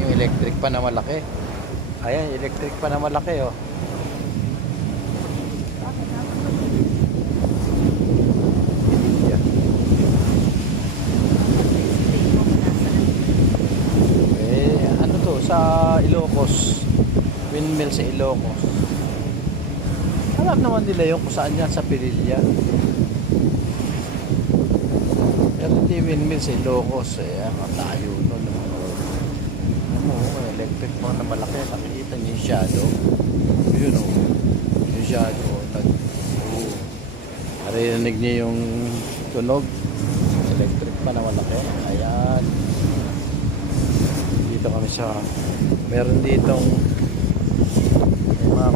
yung electric pa na malaki. Ayan, electric pa na malaki, oh. Yan. Ano to? Sa Ilocos. Windmill sa Ilocos. Alam naman nila yung kung saan yan, sa Pililla. Pero hindi windmill sa Ilocos. Ayan, tayo nun. Electric pa na malaki. Nakikita niyo yung shadow. Yun, oh. Yung shadow. Narinig niyo yung tunog. Electric pa na malaki. Ayan. Dito kami sa meron ditong mga